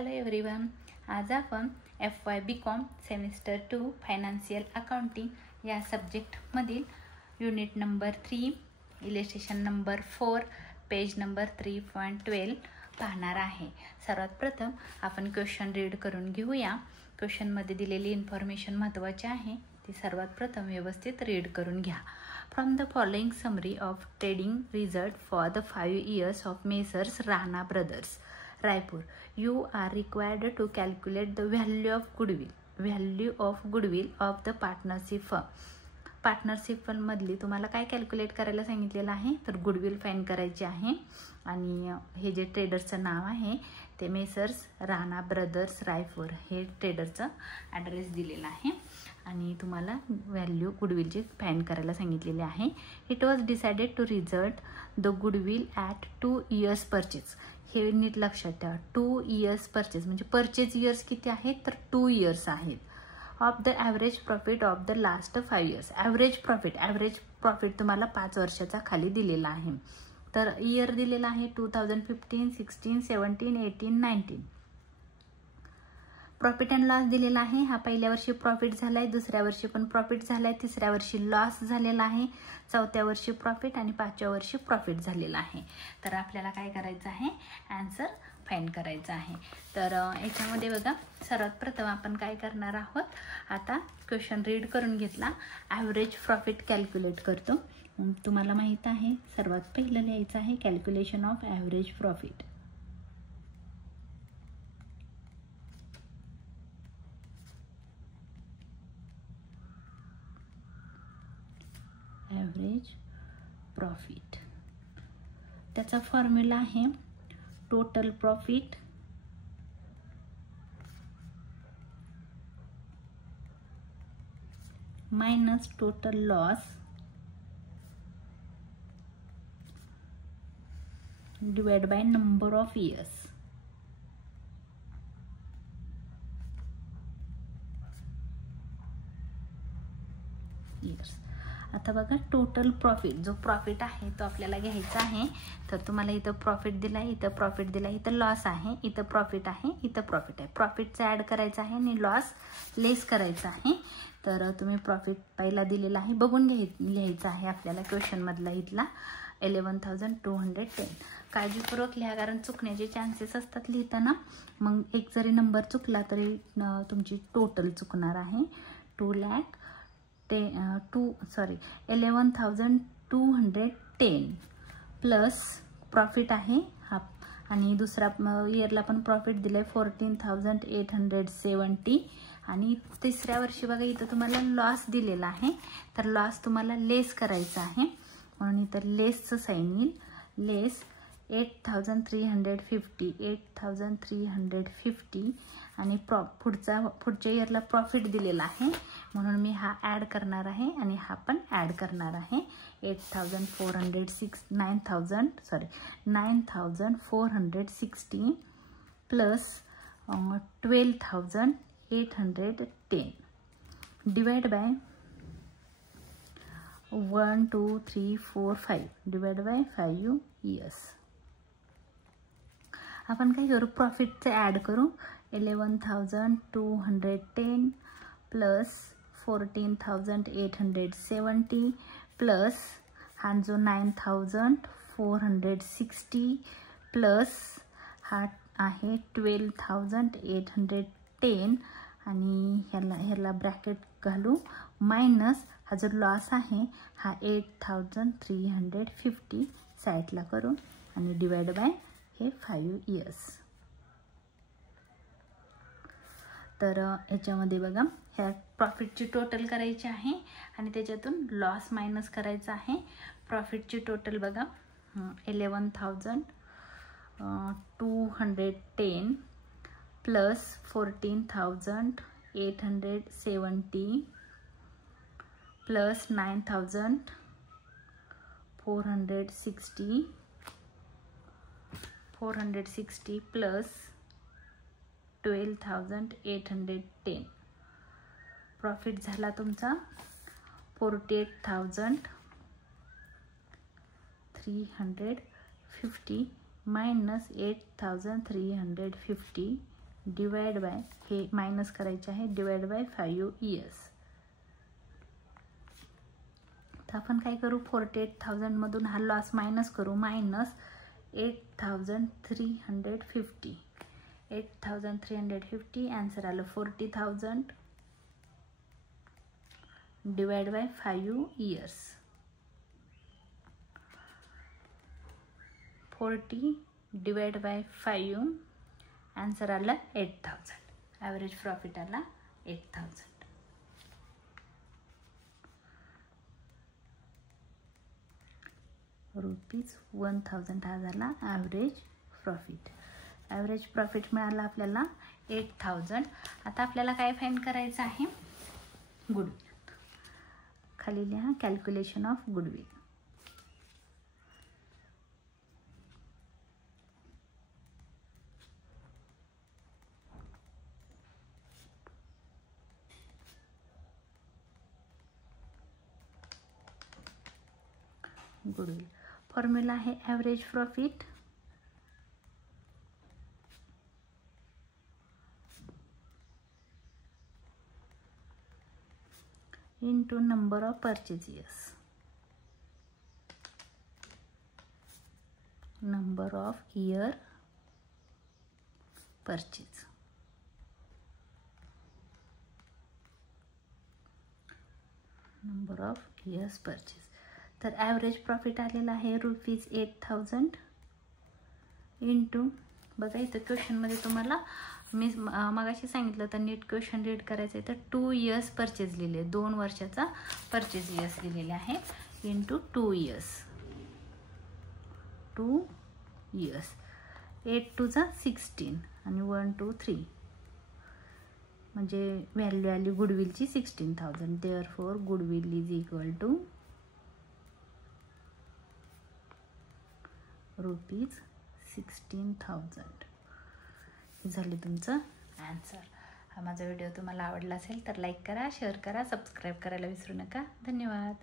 Hello everyone, आज आपण FY BCom semester 2 financial accounting या सब्जेक्टमधील unit number 3 illustration number 4 page number 3.12 पाहणार आहे। सर्वात प्रथम आपण क्वेश्चन रीड करून घेऊया। क्वेश्चनमध्ये दिलेली इन्फॉर्मेशन महत्त्वाची आहे, ती सर्वात प्रथम व्यवस्थित रीड करून घ्या। From the following summary of trading result for the 5 years of messrs Rana brothers Raipur, you are required to calculate the value of goodwill of the partnership firm. Partnership firm मधली तुम्हाला काय कॅल्क्युलेट करायला सांगितलेलं आहे, तर goodwill find करायची आहे। आणि हे जे ट्रेडरचं नाव आहे ते मेसर्स राणा ब्रदर्स रायपूर हे ट्रेडरचं ॲड्रेस दिलेला आहे आणि तुम्हाला व्हॅल्यू गुडविलची फाइंड करायला सांगितलेली आहे। It was decided to result the goodwill at 2 years purchase. हे नीट लक्षात ठेवा, 2 years परचेज म्हणजे परचेज इयर्स किती आहेत, तर 2 years आहेत। Of the average profit of the last 5 years। Average profit तुम्हाला 5 वर्षाचा खाली दिलेला आहे। तर इयर दिलेला आहे 2015, 16, 17, 18, 19। प्रॉफिट अँड लॉस दिलेला आहे, हा पहिल्या वर्षी प्रॉफिट झालाय, दुसऱ्या वर्षी पण प्रॉफिट झालाय, तिसऱ्या वर्षी लॉस झालेला आहे, चौथ्या वर्षी प्रॉफिट आणि 5व्या वर्षी प्रॉफिट झालेला आहे। तर आपल्याला काय करायचं आहे, आन्सर फाइंड करायचा आहे। तर याच्यामध्ये बघा, सर्वात प्रथम आपण काय करणार आहोत, आता क्वेश्चन रीड करून घेतला, ॲव्हरेज प्रॉफिट कॅल्क्युलेट करतो। तुम्हाला माहित आहे सर्वात पहिलं लिहायचं आहे calculation of average profit. Average profit त्याचा फॉर्म्युला आहे total profit minus total loss divide by number of years. आता बघा, टोटल प्रॉफिट जो प्रॉफिट आहे तो आपल्याला घ्यायचा आहे। तर तुम्हाला इथं प्रॉफिट दिला आहे, इथं प्रॉफिट दिला आहे, इथं लॉस आहे, इथं प्रॉफिट आहे, इथं प्रॉफिट आहे। प्रॉफिटचा ॲड करायचा आहे आणि लॉस लेस करायचा आहे। तर तुम्ही प्रॉफिट पहिला दिलेला आहे बघून लिहायचा आहे आपल्याला क्वेश्चन मधला इथला 11,210। काळजीपूर्वक लिहा, कारण चुकण्याचे चान्सेस असतात लिहिताना। मग एक जरी नंबर चुकला तरी तुमची टोटल चुकणार आहे। 11,210 प्लस प्रॉफिट आहे हा, आणि दुसरा इयरला पण प्रॉफिट दिलंय 14,870 आणि तिसऱ्या वर्षी बघा इथं तुम्हाला लॉस दिलेला आहे, तर लॉस तुम्हाला लेस करायचा आहे म्हणून इथं लेसचं साइन येईल, लेस 8,350 आणि पुढच्या इयरला प्रॉफिट दिलेला आहे म्हणून मी हा ॲड करणार आहे आणि हा पण ॲड करणार आहे। 9,460 plus 12,810 divide by 1 2 3 4 5 divide by 5 years। आपण काय करू, प्रॉफिटचे ॲड करू, 11,210 प्लस 14,870 प्लस हा जो 9,460 प्लस हा आहे 12,810 आणि ह्याला ब्रॅकेट घालू, मायनस हा जो लॉस आहे हा 8,350 साईडला करू आणि डिवाइड बाय हे 5 years। तर ह्याच्यामध्ये बघा, ह्या प्रॉफिटची टोटल करायची आहे आणि त्याच्यातून लॉस मायनस करायचा आहे। प्रॉफिटची टोटल बघा 11,210 प्लस 14,870 प्लस 9,460 प्लस 12,810 प्रॉफिट झाला तुमचा 48,350 मायनस 8,350 डिवाइड बाय, हे मायनस करायचे आहे, डिवाइड बाय 5 इयर्स. तर आपण काय करू, 48,000मधून हा लॉस मायनस करू, मायनस 8,350. 8,350 आन्सर आलं 40,000 divide by 5 years. 40 divide by 5 answer आलं 8,000. ॲव्हरेज प्रॉफिट आला 8,000. ₹1,000 हा झाला ॲव्हरेज प्रॉफिट. ॲव्हरेज प्रॉफिट मिळाला आपल्याला 8,000. आता आपल्याला काय फाइंड करायचं आहे, गुडविल. खाली लिहा calculation of goodwill. Goodwill formula आहे average profit into number of purchase years. Number of year purchase. Number of years purchase. तर ॲव्हरेज प्रॉफिट आलेला आहे ₹8,000 इंटू, बघा इथं क्वेश्चनमध्ये तुम्हाला मी मगाशी सांगितलं तर नीट क्वेश्चन रीड करायचं आहे. तर 2 इयर्स परचेज लिहिले, 2 वर्षाचा परचेज इयर्स दिलेले आहे, इंटू 2 इयर्स. 2 इयर्स. 8 2 चा 16 आणि 1 2 3 म्हणजे व्हॅल्यू आली गुडविलची 16,000. Therefore goodwill is equal to ₹16,000. हे झाले तुमचं आन्सर. हा माझा व्हिडिओ तुम्हाला आवडला असेल तर लाईक करा, शेअर करा, सबस्क्राईब करायला विसरू नका. धन्यवाद.